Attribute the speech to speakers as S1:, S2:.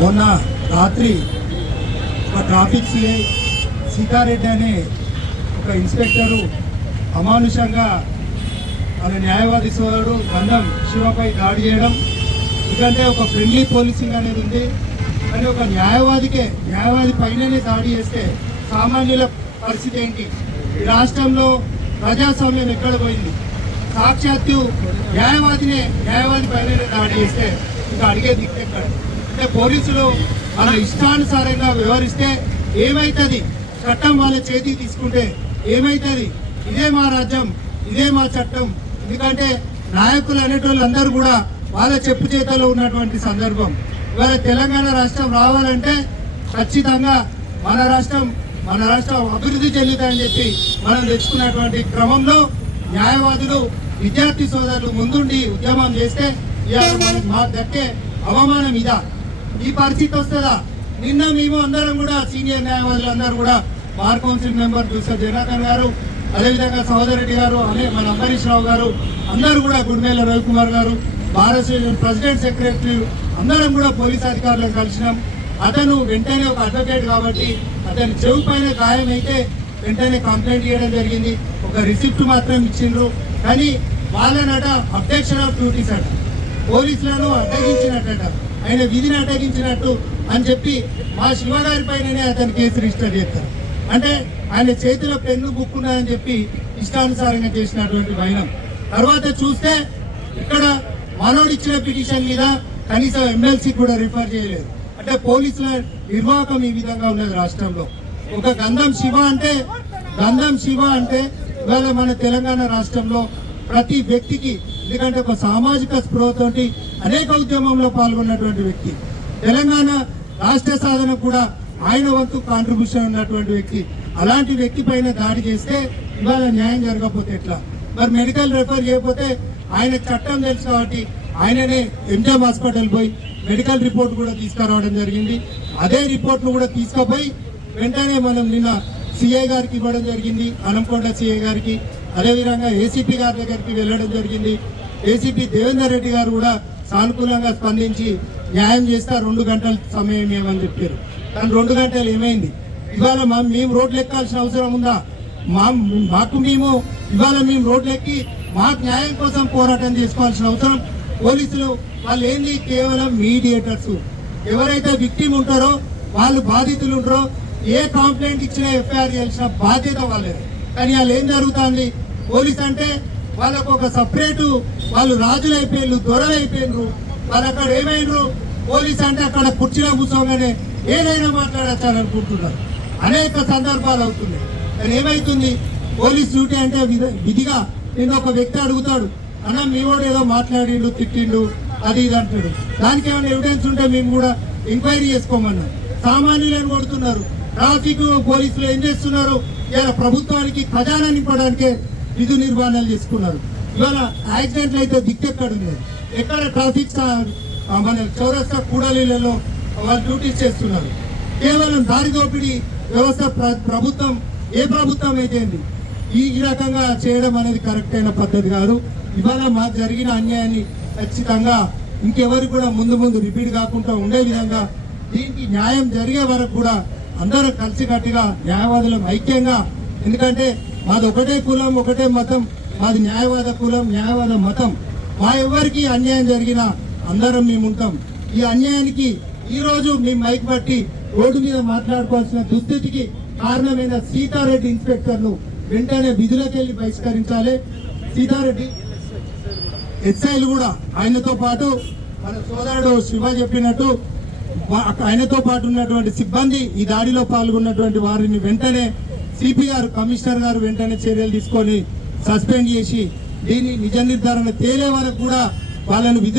S1: మొన్న రాత్రి ఒక ట్రాఫిక్ సిఐ సీతారెడ్డి అనే ఒక ఇన్స్పెక్టరు అమానుషంగా మన న్యాయవాది సోదరుడు గంధం శివపై దాడి చేయడం ఎందుకంటే ఒక ఫ్రెండ్లీ పోలీసింగ్ అనేది ఉంది. కానీ ఒక న్యాయవాదికే న్యాయవాది పైననే దాడి చేస్తే సామాన్యుల పరిస్థితి ఏంటి? ఈ రాష్ట్రంలో ప్రజాస్వామ్యం ఎక్కడ పోయింది? సాక్షాత్తు న్యాయవాదినే న్యాయవాది పైననే దాడి చేస్తే ఇంకా అడిగే దిక్కెక్కడ అంటే పోలీసులు వాళ్ళ ఇష్టానుసారంగా వ్యవహరిస్తే ఏమైతుంది? చట్టం వాళ్ళ చేతికి తీసుకుంటే ఏమైతుంది? ఇదే మా రాజ్యం ఇదే మా చట్టం. ఎందుకంటే నాయకులు అనేటోళ్ళందరూ కూడా వాళ్ళ చెప్పు చేతల్లో ఉన్నటువంటి సందర్భం. ఇవాళ తెలంగాణ రాష్ట్రం రావాలంటే ఖచ్చితంగా మన రాష్ట్రం మన రాష్ట్రం అభివృద్ధి చెందుతాయని చెప్పి మనం తెచ్చుకున్నటువంటి క్రమంలో న్యాయవాదులు విద్యార్థి సోదరులు ముందుండి ఉద్యమం చేస్తే ఇవాళ మనకు మాకు దక్కే అవమానం ఇదా? ఈ పరిస్థితి వస్తుందా? నిన్న మేము అందరం కూడా సీనియర్ న్యాయవాదులు అందరూ కూడా బార్ కౌన్సిల్ మెంబర్ జూసర్ జనార్దన్ గారు అదేవిధంగా సోదరెడ్డి గారు అదే మన అంబరీష్ రావు గారు అందరూ కూడా గుడిమేల రవికుమార్ గారు భారత ప్రెసిడెంట్ సెక్రటరీ అందరం కూడా పోలీస్ అధికారులను కలిసినాం. అతను వెంటనే ఒక అడ్వకేట్ కాబట్టి అతని చెవు పైన గాయం అయితే వెంటనే కంప్లైంట్ చేయడం జరిగింది. ఒక రిసిప్ట్ మాత్రం ఇచ్చిండ్రు. కానీ వాళ్ళనట అబ్జెక్షన్ ఆఫ్ డ్యూటీస్ అట. పోలీసులను అడ్డగించినట్ట ఆయన విధిని అడ్డగించినట్టు అని చెప్పి మా శివగారి పైననే అతని కేసు రిజిస్టర్ చేస్తారు. అంటే ఆయన చేతిలో పెన్ను బుక్కున్నాయని చెప్పి ఇష్టానుసారంగా చేసినటువంటి వైనం. తర్వాత చూస్తే ఇక్కడ మనోడు ఇచ్చిన పిటిషన్ మీద కనీసం ఎమ్మెల్సీ కూడా రిఫర్ చేయలేదు. అంటే పోలీసుల నిర్వాహకం ఈ విధంగా ఉన్నది రాష్ట్రంలో. ఒక గంధం శివ అంటే గంధం శివ అంటే ఇవాళ మన తెలంగాణ రాష్ట్రంలో ప్రతి వ్యక్తికి ఎందుకంటే ఒక సామాజిక స్పృహతోటి అనేక ఉద్యమంలో పాల్గొన్నటువంటి వ్యక్తి. తెలంగాణ రాష్ట్ర సాధన కూడా ఆయన వంతు కాంట్రిబ్యూషన్ ఉన్నటువంటి వ్యక్తి. అలాంటి వ్యక్తి పైన దాడి చేస్తే ఇవాళ న్యాయం జరగకపోతే ఎట్లా? మరి మెడికల్ రెఫర్ చేయకపోతే ఆయన చట్టం తెలుసు కాబట్టి ఆయననే ఎంజిఎం హాస్పిటల్ పోయి మెడికల్ రిపోర్ట్ కూడా తీసుకురావడం జరిగింది. అదే రిపోర్ట్ను కూడా తీసుకుపోయి వెంటనే మనం నిన్న సిఐ గారికి ఇవ్వడం జరిగింది. అనంకొండ సిఐ గారికి అదేవిధంగా ఏసీపీ గారి దగ్గరికి వెళ్ళడం జరిగింది. ఏసీపీ దేవేందర్ రెడ్డి గారు కూడా సానుకూలంగా స్పందించి న్యాయం చేస్తే రెండు గంటల సమయం ఏమని చెప్పారు. కానీ రెండు గంటలు ఏమైంది? ఇవాళ మా మేము రోడ్లు ఎక్కాల్సిన అవసరం ఉందా? మా మాకు మేము ఇవాళ మేము రోడ్లు ఎక్కి మాకు న్యాయం కోసం పోరాటం చేసుకోవాల్సిన అవసరం. పోలీసులు వాళ్ళు ఏంది? కేవలం మీడియేటర్స్. ఎవరైతే విక్టిమ్ ఉంటారో వాళ్ళు బాధితులు ఉంటారో ఏ కంప్లైంట్ ఇచ్చినా ఎఫ్ఐఆర్ చేయాల్సిన బాధ్యత వాళ్ళది. కానీ వాళ్ళు ఏం జరుగుతుంది? పోలీస్ అంటే వాళ్ళకు ఒక సపరేట్ వాళ్ళు రాజులు దొరలైపోయినరు అయిపోయినారు. వాళ్ళు అక్కడ ఏమైనరు? పోలీస్ అంటే అక్కడ కుర్చీలో కూర్చోగానే ఏదైనా మాట్లాడచ్చని అనుకుంటున్నారు అనేక సందర్భాలు అవుతున్నాయి. కానీ ఏమైతుంది? పోలీస్ డ్యూటీ అంటే విధ- విధిగా నేను ఒక వ్యక్తి అడుగుతాడు అన్న మీ వాడు ఏదో మాట్లాడిండు తిట్టిండు అది ఇది అంటాడు దానికి ఏమైనా ఎవిడెన్స్ ఉంటే మేము కూడా ఎంక్వైరీ చేసుకోమన్నారు సామాన్యులను కొడుతున్నారు. ట్రాఫిక్ పోలీసులు ఏం చేస్తున్నారు? ఇలా ప్రభుత్వానికి ఖజానా నింపడానికే విధు నిర్వహణలు చేసుకున్నారు. ఇవాళ యాక్సిడెంట్లు అయితే దిక్కెక్కడ ఉన్నది ఎక్కడ ట్రాఫిక్ మన చౌరస్తా కూడలీలలో వాళ్ళు డ్యూటీస్ చేస్తున్నారు. కేవలం దారి దోపిడీ వ్యవస్థ ప్రభుత్వం ఏ ప్రభుత్వం అయితే ఈ ఈ రకంగా చేయడం అనేది కరెక్ట్ అయిన పద్ధతి కాదు. ఇవాళ మాకు జరిగిన అన్యాయాన్ని ఖచ్చితంగా ఇంకెవరు కూడా ముందు ముందు రిపీట్ కాకుండా ఉండే విధంగా దీనికి న్యాయం జరిగే వరకు కూడా అందరూ కలిసికట్టుగా న్యాయవాదులం ఐక్యంగా ఎందుకంటే మాది ఒకటే కులం ఒకటే మతం. మాది న్యాయవాద కులం న్యాయవాద మతం. మా ఎవరికి అన్యాయం జరిగినా అందరం మేము ఉంటాం ఈ అన్యాయానికి ఈరోజు మీ మైక్ పట్టి రోడ్డు మీద మాట్లాడుకోవాల్సిన దుస్థితికి కారణమైన సీతారెడ్డి ఇన్స్పెక్టర్ను వెంటనే విధులకు వెళ్ళి బహిష్కరించాలి. సీతారెడ్డి ఎస్ఐలు కూడా ఆయనతో పాటు మన సోదరుడు శివ చెప్పినట్టు ఆయనతో పాటు ఉన్నటువంటి సిబ్బంది ఈ దాడిలో పాల్గొన్నటువంటి వారిని వెంటనే సిపి గారు కమిషనర్ గారు వెంటనే చర్యలు తీసుకొని సస్పెండ్ చేసి దీని నిజ నిర్ధారణ తేలే వరకు కూడా వాళ్ళను విధులు